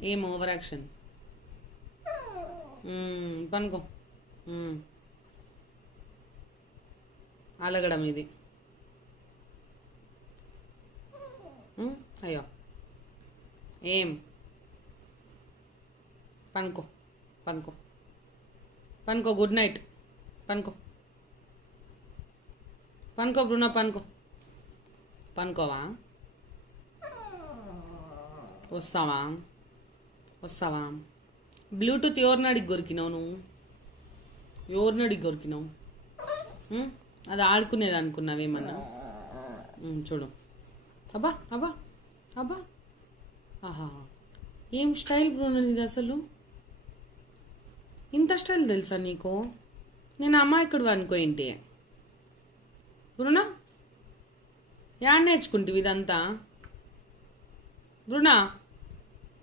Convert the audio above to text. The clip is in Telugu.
ఏం ఓవర్ యాక్షన్. పనుకో. అలగడం ఇది. అయ్యో ఏం పనుకో పనుకో పనుకో. Good night. పనుకో పనుకో బ్రూనో పనుకో. పనుకోవా? వస్తావా వస్తావా? బ్లూటూత్ ఎవరిని అడిగి కొరికినావు నువ్వు? ఎవరిని అడిగి కొరికినావు? అది ఆడుకునేది అనుకున్నావేమన్నా? చూడు. అబ్బా అబ్బా అబ్బా. ఆహా ఏం స్టైల్ బ్రూనో ఇది అసలు. ఇంత స్టైల్ తెలుసా నీకు? నేను అమాయకుడు అనుకో ఏంటి బ్రూనో? యాడ్ నేర్చుకుంటావు ఇదంతా బ్రూనో?